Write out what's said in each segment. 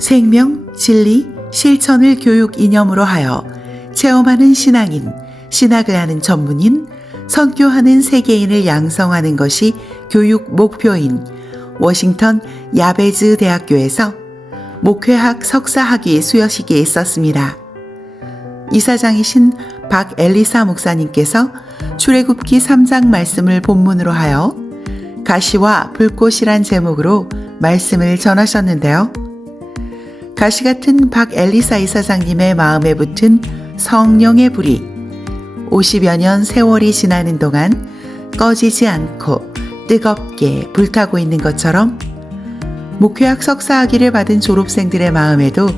생명, 진리, 실천을 교육 이념으로 하여 체험하는 신앙인, 신학을 하는 전문인, 선교하는 세계인을 양성하는 것이 교육 목표인 워싱턴 야베즈 대학교에서 목회학 석사학위 수여식이 있었습니다. 이사장이신 박엘리사 목사님께서 출애굽기 3장 말씀을 본문으로 하여 가시와 불꽃이란 제목으로 말씀을 전하셨는데요. 가시 같은 박엘리사 이사장님의 마음에 붙은 성령의 불이 50여 년 세월이 지나는 동안 꺼지지 않고 뜨겁게 불타고 있는 것처럼 목회학 석사학위를 받은 졸업생들의 마음에도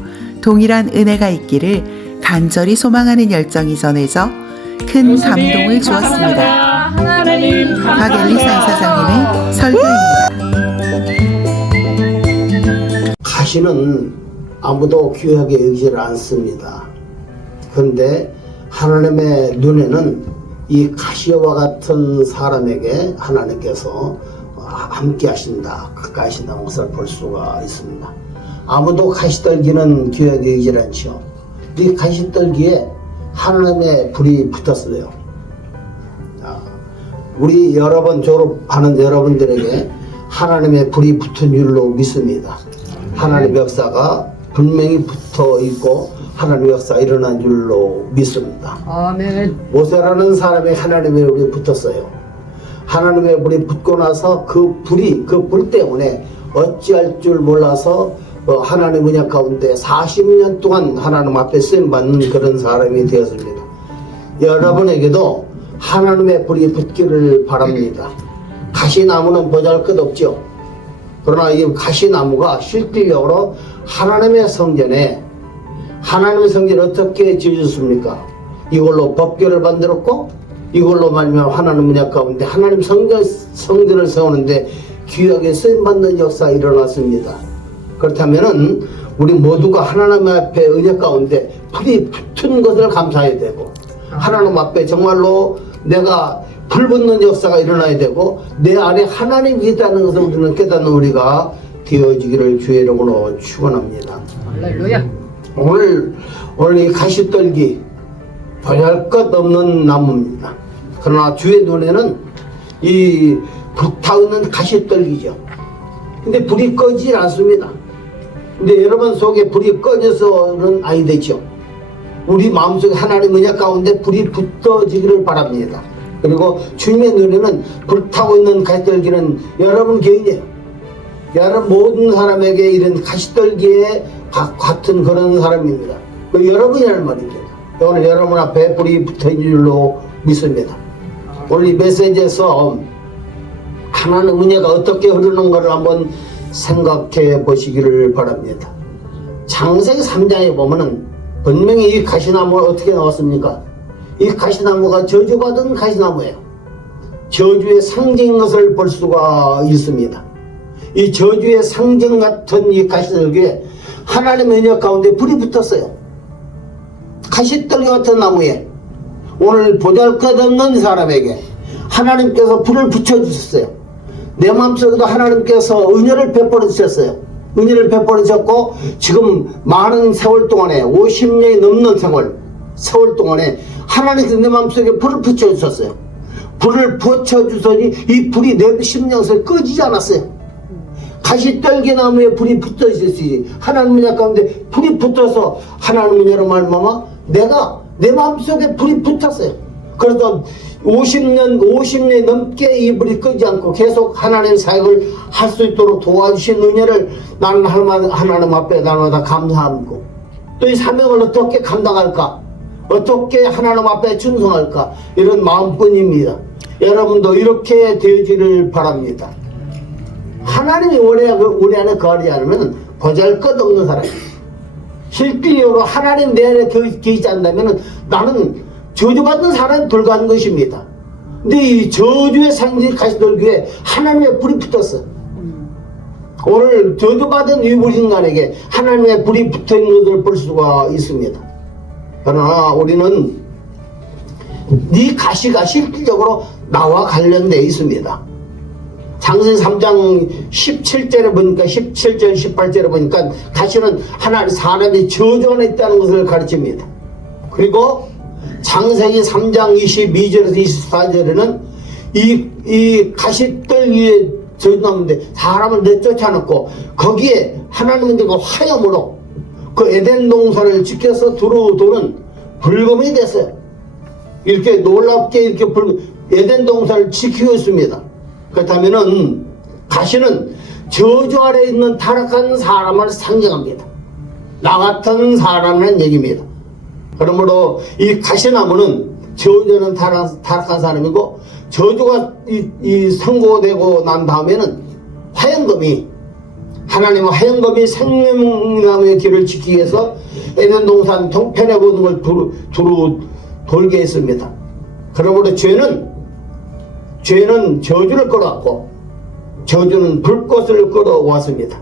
동일한 은혜가 있기를 간절히 소망하는 열정이 전해져 큰 감동을 주었습니다. 박엘리사 이사장님의 설교입니다. 가시는 아무도 귀하게 여기지를 않습니다. 그런데 하나님의 눈에는 이 가시와 같은 사람에게 하나님께서 함께 하신다, 가까이 하신다는 것을 볼 수가 있습니다. 아무도 가시떨기는 귀하게 여기질 않죠. 이 가시떨기에 하나님의 불이 붙었어요. 우리 여러 번 졸업하는 여러분들에게 하나님의 불이 붙은 줄로 믿습니다. 하나님의 역사가 분명히 붙어 있고 하나님의 역사가 일어난 줄로 믿습니다. 아멘. 모세라는 사람이 하나님의 불이 붙었어요. 하나님의 불이 붙고 나서 그 불 때문에 어찌할 줄 몰라서 하나님 은혜 가운데 40년 동안 하나님 앞에 쓰임받는 그런 사람이 되었습니다. 여러분에게도 하나님의 불이 붙기를 바랍니다. 가시나무는 보잘것없죠. 그러나 이 가시나무가 실질적으로 하나님의 성전에 어떻게 지어졌습니까? 이걸로 법궤를 만들었고 이걸로 말미암아 하나님 은혜 가운데 하나님 성전을 세우는데 귀하게 쓰임받는 역사가 일어났습니다. 그렇다면은 우리 모두가 하나님 앞에 은혜 가운데 불이 붙은 것을 감사해야 되고 하나님 앞에 정말로 내가 불 붙는 역사가 일어나야 되고 내 안에 하나님이 있다는 것을 우리는 깨닫는 우리가 되어지기를 주의 이름으로 축원합니다. 할렐루야. 오늘 이 가시떨기 보잘것없는 나무입니다. 그러나 주의 눈에는 이 불타오르는 가시떨기죠. 근데 불이 꺼지질 않습니다. 근데 여러분 속에 불이 꺼져서는 아니 되죠. 우리 마음속에 하나님 은혜 가운데 불이 붙어지기를 바랍니다. 그리고 주님의 눈에는 불타고 있는 가시떨기는 여러분 개인이에요. 여러분 모든 사람에게 이런 가시떨기에 같은 그런 사람입니다. 여러분이라는 말입니다. 오늘 여러분 앞에 불이 붙어있는 줄로 믿습니다. 오늘 이 메시지에서 하나님 은혜가 어떻게 흐르는 것을 한번 생각해 보시기를 바랍니다. 창세기 3장에 보면은 분명히 이 가시나무가 어떻게 나왔습니까? 이 가시나무가 저주받은 가시나무예요. 저주의 상징인 것을 볼 수가 있습니다. 이 저주의 상징 같은 이 가시떨기에 하나님의 은혜 가운데 불이 붙었어요. 가시떨기 같은 나무에 오늘 보잘것없는 사람에게 하나님께서 불을 붙여주셨어요. 내 마음속에도 하나님께서 은혜를 베풀어 주셨어요. 은혜를 베풀어 주셨고 지금 많은 세월 동안에 50년이 넘는 세월 동안에 하나님께서 내 마음속에 불을 붙여주셨어요. 불을 붙여주더니 이 불이 내 심령에서 꺼지지 않았어요. 가시떨기 나무에 불이 붙어 있었지. 하나님 은혜 가운데 불이 붙어서 하나님 은혜로 말미암아 내가 내 마음속에 불이 붙었어요. 그래서 50년 넘게 이 불이 끄지 않고 계속 하나님 사역을 할 수 있도록 도와주신 은혜를 나는 하나님 앞에 날마다 감사하고 또 이 사명을 어떻게 감당할까, 어떻게 하나님 앞에 충성할까, 이런 마음뿐입니다. 여러분도 이렇게 되어지를 바랍니다. 하나님이 우리 안에 거하지 않으면 보잘것없는 사람입니다. 실질적으로 하나님 내 안에 계시지 않는다면 나는 저주받는 사람이 불가한 것입니다. 근데 이 저주의 상징 가시떨기에 하나님의 불이 붙었어. 오늘 저주받은 위불인간에게 하나님의 불이 붙어있는 것을 볼 수가 있습니다. 그러나 우리는 이 가시가 실질적으로 나와 관련되어 있습니다. 장세기 3장 17절에 보니까 17절 18절에 보니까 가시는 하나님 사람이 저주 안에 있다는 것을 가르칩니다. 그리고 장세기 3장 22절에서 24절에는 이 가시들 위에 저주 나오는데 사람을 내쫓아놓고 거기에 하나님은 그 화염으로 그 에덴 동산을 지켜서 두루 도는 불금이 됐어요. 이렇게 놀랍게 이렇게 에덴 동산을 지키고 있습니다. 그렇다면은 가시는 저주 아래 있는 타락한 사람을 상징합니다. 나 같은 사람이라는 얘기입니다. 그러므로 이 가시나무는 저주는 타락한 사람이고 저주가 선고되고 난 다음에는 화영검이 하나님은 화영검이 생명나무의 길을 지키기 위해서 에덴 동산 동편의 모든 걸 두루 돌게 했습니다. 그러므로 죄는 저주를 끌어왔고 저주는 불꽃을 끌어왔습니다.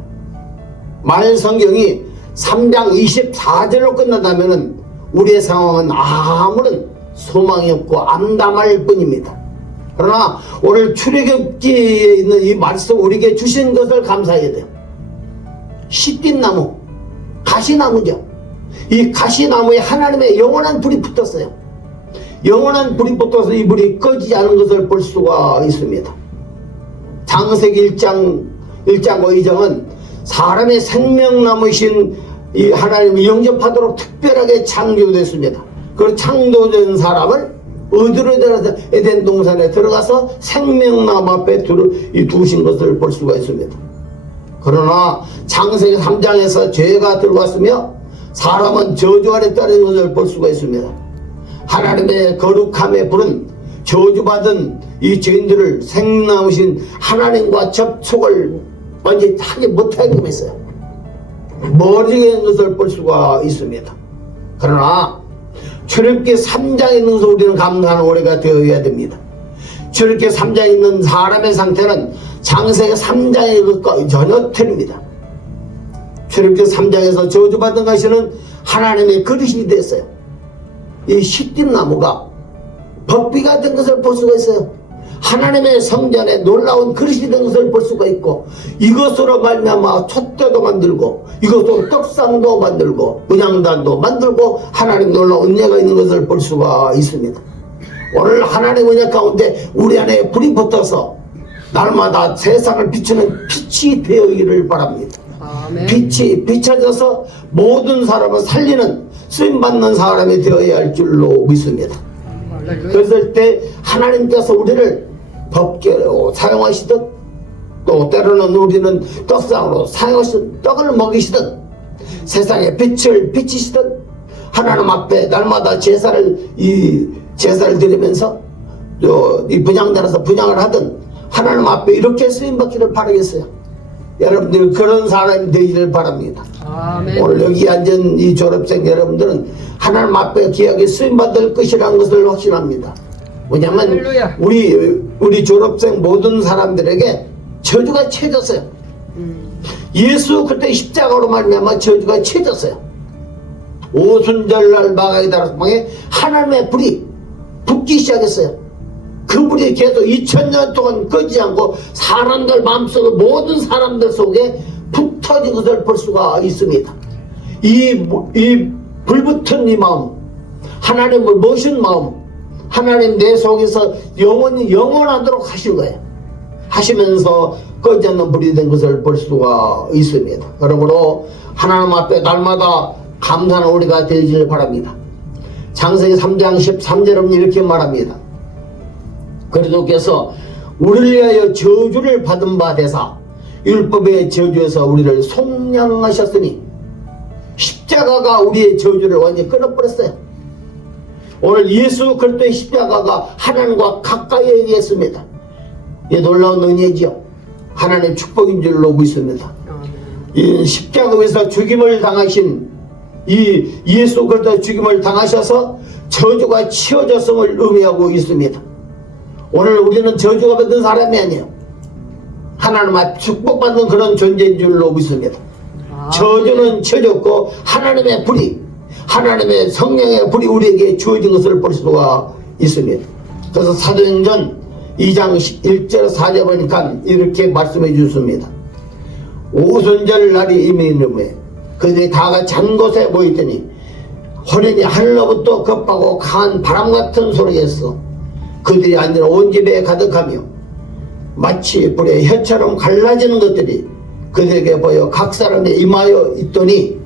만일 성경이 3장 24절로 끝난다면 우리의 상황은 아무런 소망이 없고 암담할 뿐입니다. 그러나 오늘 출애굽기에 있는 이 말씀 우리에게 주신 것을 감사해야 돼요. 시띠나무, 가시나무죠. 이 가시나무에 하나님의 영원한 불이 붙었어요. 영원한 불이 붙어서 이 불이 꺼지지 않은 것을 볼 수가 있습니다. 창세기 1장과 2장은 사람의 생명나무이신 이 하나님을 영접하도록 특별하게 창조됐습니다. 그리고 창조된 사람을 어디로 들어가서 에덴 동산에 들어가서 생명나무 앞에 두신 것을 볼 수가 있습니다. 그러나 창세기 3장에서 죄가 들어왔으며 사람은 저주 아래 떨어진 것을 볼 수가 있습니다. 하나님의 거룩함의 불은 저주받은 이 죄인들을 생나무신 하나님과 접촉을 완전히 하지 못하게 했어요. 멀어지게 한 것을 볼 수가 있습니다. 그러나 출애굽기 3장에 있는 것을 우리는 감사하는 올해가 되어야 됩니다. 출애굽기 3장에 있는 사람의 상태는 창세기 3장의 것과 전혀 틀립니다. 출애굽기 3장에서 저주받은 것은 하나님의 그릇이 됐어요. 이 시띠나무가 법비가 된 것을 볼 수가 있어요. 하나님의 성전에 놀라운 그릇이 된 것을 볼 수가 있고 이것으로 말미암아 촛대도 만들고 이것으로 떡상도 만들고 문양단도 만들고 하나님 놀라운 은혜가 있는 것을 볼 수가 있습니다. 오늘 하나님 은혜 가운데 우리 안에 불이 붙어서 날마다 세상을 비추는 빛이 되어기를 바랍니다. 아멘. 빛이 비춰져서 모든 사람을 살리는 쓰임받는 사람이 되어야 할 줄로 믿습니다. 그랬을 때 하나님께서 우리를 법궤로 사용하시듯 또 때로는 우리는 떡상으로 사용하시듯 떡을 먹이시듯 세상에 빛을 비치시듯 하나님 앞에 날마다 제사를 드리면서 이 분향단에서 분향을 하든 하나님 앞에 이렇게 쓰임받기를 바라겠어요. 여러분들 그런 사람이 되기를 바랍니다. 아멘. 오늘 여기 앉은 이 졸업생 여러분들은 하나님 앞에 귀하게 쓰임받을 것이라는 것을 확신합니다. 왜냐하면 할렐루야. 우리 졸업생 모든 사람들에게 저주가 채졌어요. 예수 그때 십자가로 말미암아 저주가 채졌어요. 오순절날 마가의 다락방에 하나님의 불이 붙기 시작했어요. 그 불이 계속 2000년 동안 꺼지지 않고 사람들 마음속에 모든 사람들 속에 푹 터진 것을 볼 수가 있습니다. 이 불붙은 이 마음, 하나님을 모신 마음, 하나님 내 속에서 영원히 영원하도록 하신 거예요. 하시면서 꺼지지 않는 불이 된 것을 볼 수가 있습니다. 그러므로 하나님 앞에 날마다 감사하는 우리가 되기를 바랍니다. 창세기 3장 13절은 이렇게 말합니다. 그리스도께서 우리를 위하여 저주를 받은 바 되사 율법의 저주에서 우리를 속량하셨으니 십자가가 우리의 저주를 완전히 끊어버렸어요. 오늘 예수 그리스도의 십자가가 하나님과 가까이 했습니다. 이 놀라운 은혜지요. 하나님의 축복인 줄로 믿습니다. 이 십자가에서 죽임을 당하신 이 예수 그리스도의 죽임을 당하셔서 저주가 치워졌음을 의미하고 있습니다. 오늘 우리는 저주가 받은 사람이 아니에요. 하나님 앞 축복받는 그런 존재인 줄로 믿습니다. 저주는 쳐졌고 하나님의 불이, 하나님의 성령의 불이 우리에게 주어진 것을 볼 수가 있습니다. 그래서 사도행전 2장 1절 4절 보니까 이렇게 말씀해 주십니다. 오순절 날이 이르매 그들이 다 같이 한 곳에 모이더니 호련히 하늘로부터 급하고 강한 바람 같은 소리가 있어 그들이 앉은 온 집에 가득하며 마치 불의 혀처럼 갈라지는 것들이 그들에게 보여 각 사람에 임하여 있더니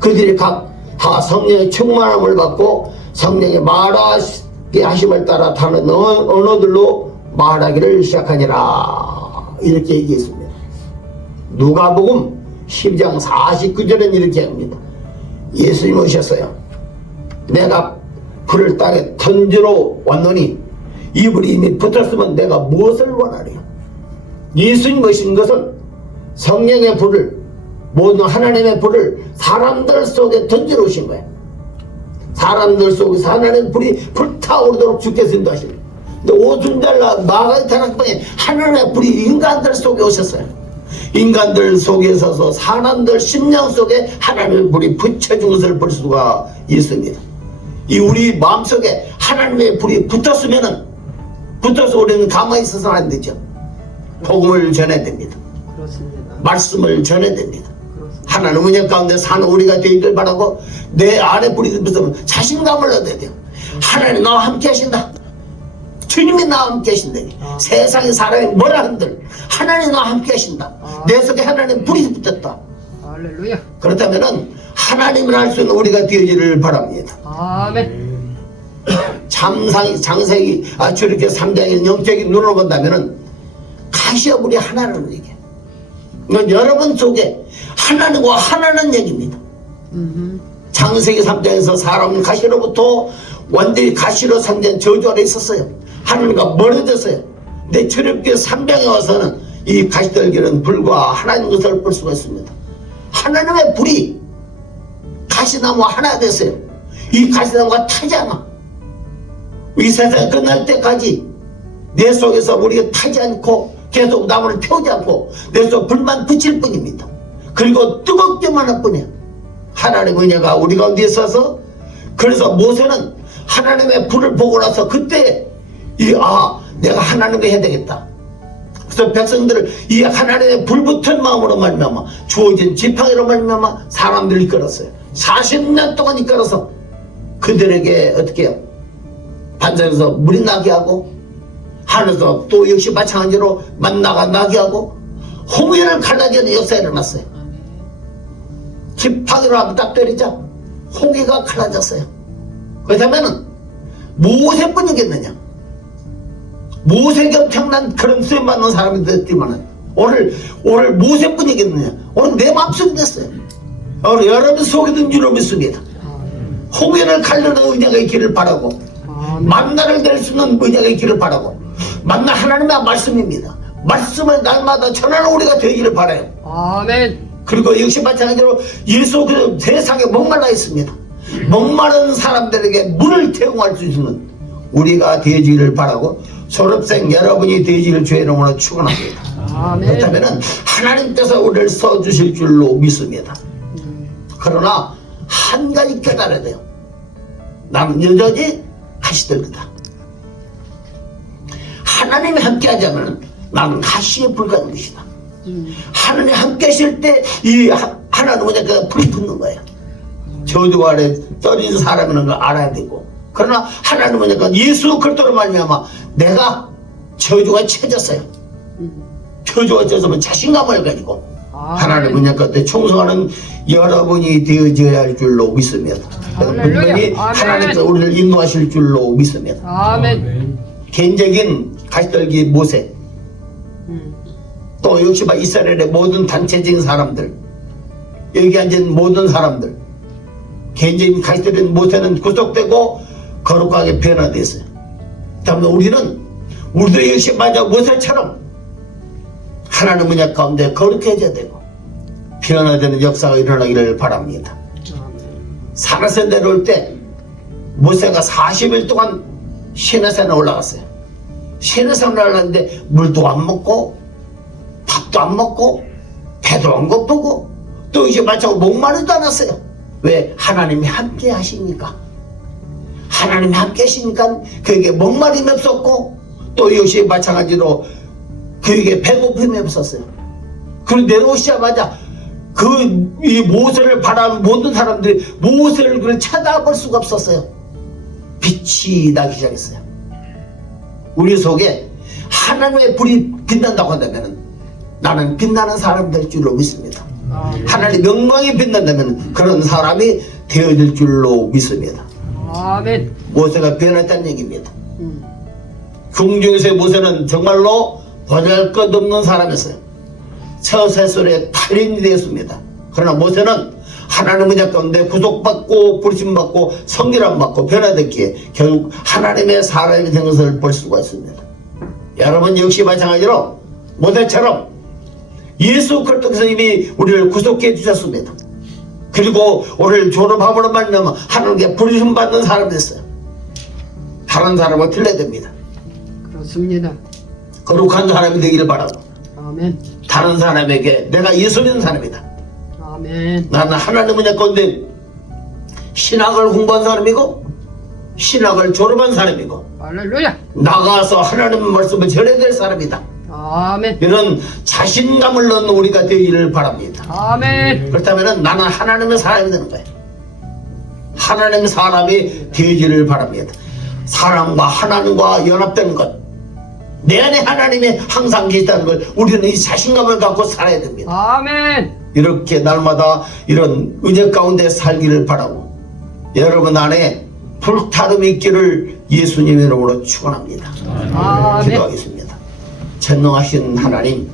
그들이 각 다 성령의 충만함을 받고 성령의 말하게 하심을 따라 다른 언어들로 말하기를 시작하니라. 이렇게 얘기했습니다. 누가복음 10장 49절은 이렇게 합니다. 예수님 오셨어요. 내가 불을 땅에 던지러 왔노니 이 불이 이미 붙었으면 내가 무엇을 원하리요. 예수님 오신 것은 성령의 불을, 모든 하나님의 불을 사람들 속에 던지러 오신 거예요. 사람들 속에서 하나님의 불이 불타오르도록 주께서 인도하시는 거예요. 근데 오순절 마가의 다락방에 하나님의 불이 인간들 속에 오셨어요. 인간들 속에 서서 사람들 심령 속에 하나님의 불이 붙여준 것을 볼 수가 있습니다. 이 우리 마음속에 하나님의 불이 붙어서 우리는 가만히 있어서는 안 되죠. 복음을 전해야 됩니다. 그렇습니다. 말씀을 전해야 됩니다. 그렇습니다. 하나님 은혜 가운데 사는 우리가 되기를 바라고 내 안에 불이 붙으면 자신감을 얻어야 돼요. 하나님 나와 함께 하신다. 주님이 나와 함께 하신다니. 세상의 사람이 뭐라 한들 하나님 나와 함께 하신다. 내 속에 하나님 불이 붙었다. 할렐루야. 그렇다면은 하나님을 알 수 있는 우리가 되어지를 바랍니다. 아멘. 장세기 출애굽기 3장의 영적인 눈으로 본다면은 가시화불이 하나라는 얘기예요. 그러니까 여러분 속에 하나님과 하나는 얘기입니다. 장세기 3장에서 사람은 가시로부터 완전히 가시로 상된 저주 아래 있었어요. 하나님과 멀어졌어요. 근데 출애굽기 3장에 와서는 이 가시떨기는 불과 하나님 것을 볼 수가 있습니다. 하나님의 불이 가시나무와 하나 됐어요. 이 가시나무가 타지 않아. 이 세상이 끝날 때까지 내 속에서 우리가 타지 않고 계속 나무를 태우지 않고 내 속 불만 붙일 뿐입니다. 그리고 뜨겁게만 할 뿐이에요. 하나님의 은혜가 우리 가운데 있어서 그래서 모세는 하나님의 불을 보고 나서 그때 내가 하나님과 해야 되겠다. 그래서 백성들을 이 하나님의 불붙은 마음으로 말미암아 주어진 지팡이로 말미암아 사람들을 이끌었어요. 40년 동안 이끌어서 그들에게 어떻게 해요? 반석에서 물이 나게 하고 하늘에서 또 역시 마찬가지로 만나가 나게 하고 홍해를 갈라지는 역사가 일어났어요. 지팡이로 한번 딱 때리자 홍해가 갈라졌어요. 그렇다면 모세뿐이겠느냐? 모세가 엄청난 그런 수행 받는 사람이 됐지만 오늘 모세뿐이겠느냐? 오늘 내 마음속에 됐어요. 오늘 여러분 속에 든 줄로 믿습니다. 홍해를 갈려는 은혜가 있기를 바라고 만나를 낼 수 있는 은혜가 있기를 바라고 만나 하나님의 말씀입니다. 말씀을 날마다 전하는 우리가 되기를 바라요. 아멘. 그리고 역시 마찬가지로 예수 그리스도 세상에 목말라 있습니다. 목마른 사람들에게 물을 제공할 수 있는 우리가 되어지기를 바라고 졸업생 여러분이 되어지기를 주의 이름으로 축원합니다. 아멘. 그렇다면 하나님께서 우리를 써주실 줄로 믿습니다. 그러나 한 가지 깨달아야 돼요. 나는 여전히 가시떨기다. 하나님이 함께 하자면 나는 가시에 불과한 것이다. 하나님 함께 하실 때 이 하나님 은혜가 불이 붙는 거예요. 저주 아래 떨어진 사람이라는 걸 알아야 되고 그러나 하나님 은혜가 예수 그리스도로 말미암아 내가 저주가 쳐졌어요. 저주가 쳐졌으면 자신감을 가지고 하나님 은혜 끝에 충성하는 여러분이 되어져야 할 줄로 믿습니다. 분명히 하나님께서 우리를 인도하실 줄로 믿습니다. 아멘. 개인적인 가시떨기 모세 또 역시 이스라엘의 모든 단체적인 사람들 여기 앉은 모든 사람들 개인적인 가시떨기 모세는 구속되고 거룩하게 변화됐어요. 다음에 우리도 역시 마저 모세처럼 하나님 은혜 가운데 거룩해져야 되고 변화되는 역사가 일어나기를 바랍니다. 사나세 내려올 때 모세가 40일 동안 시내산에 올라갔어요. 시내산에 올라갔는데 물도 안 먹고 밥도 안 먹고 배도 안 고프고 또 이제 마찬가지로 목마르지도 않았어요. 왜? 하나님이 함께 하시니까. 하나님이 함께 하시니까 그에게 목마름이 없었고 또 역시 마찬가지로 그에게 배고픔이 없었어요. 그리고 내려오시자마자 이 모세를 바라는 모든 사람들이 모세를 쳐다볼 수가 없었어요. 빛이 나기 시작했어요. 우리 속에 하나님의 불이 빛난다고 한다면 나는 빛나는 사람 될 줄로 믿습니다. 하나님 영광이 빛난다면 그런 사람이 되어질 줄로 믿습니다. 아멘. 모세가 변했다는 얘기입니다. 궁중에서의 모세는 정말로 보잘것없는 사람이었어요. 처세술에 탈인이 되었습니다. 그러나 모세는 하나님의 은혜 가운데 구속받고 부르심받고 성결함 받고 변화됐기에 결국 하나님의 사람이 된 것을 볼 수가 있습니다. 여러분 역시 마찬가지로 모세처럼 예수 그리스도께서 이미 우리를 구속해 주셨습니다. 그리고 오늘 졸업함으로 말미암아 하나님께 부르심 받는 사람이 됐어요. 다른 사람과 틀려야 됩니다. 그렇습니다. 거룩한 사람이 되기를 바라고 아멘. 다른 사람에게 내가 예수 믿는 사람이다. 아멘. 나는 하나님 은혜 가운데 신학을 공부한 사람이고 신학을 졸업한 사람이고 할렐루야. 나가서 하나님의 말씀을 전해야 될 사람이다. 아멘. 이런 자신감을 넣는 우리가 되기를 바랍니다. 아멘. 그렇다면 나는 하나님의 사람이 되는 거예요. 하나님의 사람이 되기를 바랍니다. 사람과 하나님과 연합되는 것, 내 안에 하나님이 항상 계시다는 걸 우리는 이 자신감을 갖고 살아야 됩니다. 아멘. 이렇게 날마다 이런 은혜 가운데 살기를 바라고 여러분 안에 불타름이 있기를 예수님 이름으로 축원합니다. 아멘. 기도하겠습니다. 전능하신 하나님,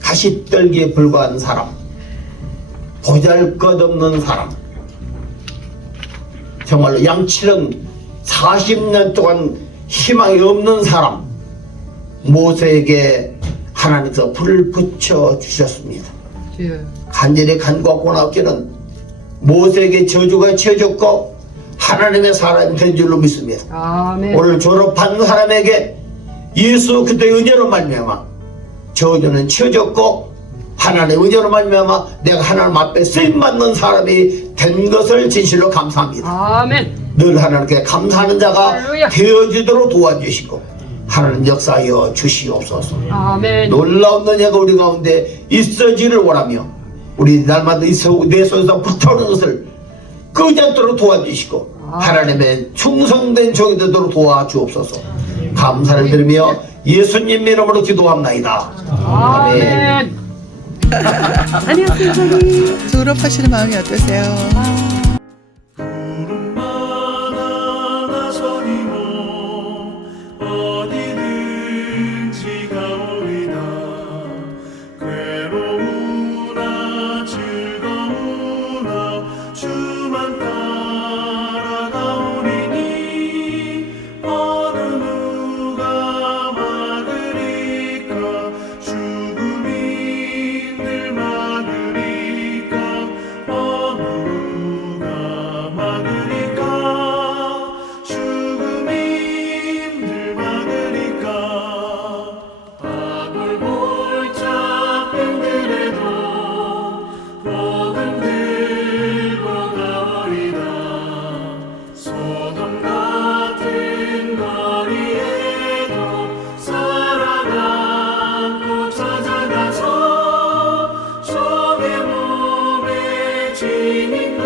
가시떨기에 불과한 사람, 보잘것없는 사람, 정말로 양치는 40년 동안 희망이 없는 사람, 모세에게 하나님께서 불을 붙여 주셨습니다. 예. 간절히 간구하고 고나왔기는 모세에게 저주가 치어졌고 하나님의 사람이 된 줄로 믿습니다. 아멘. 오늘 졸업한 사람에게 예수 그때의 은혜로 말미암아 저주는 치어졌고 하나님의 은혜로 말미암아 내가 하나님 앞에 쓰임받는 사람이 된 것을 진실로 감사합니다. 아멘. 늘 하나님께 감사하는 자가 할렐루야. 되어지도록 도와주시고 하나님 역사하여 주시옵소서. 아멘. 놀라운 은혜가 우리 가운데 있어지를 원하며 우리 날마다 내 손에서 불타오르는 것을 끄지 않도록 도와주시고 하나님의 충성된 종이 되도록 도와주옵소서. 감사를 드리며 예수님 이름으로 기도합나이다. 아멘. 안녕하세요, 선생님. 졸업하시는 마음이 어떠세요? 구름만아 나서니모 어디든지 가오리다 괴로우나 즐거우나 주만 따라가오리니 어느 누가 막으리까 죽음이 늘 막으리까 어느 누가 막으리까 죽음이 늘 막으리까 아골골짝 빙그레도 복음 들고 가오리다 소돔 같은 거리에도 살아남고 찾아가서 종의 몸에 지닌 것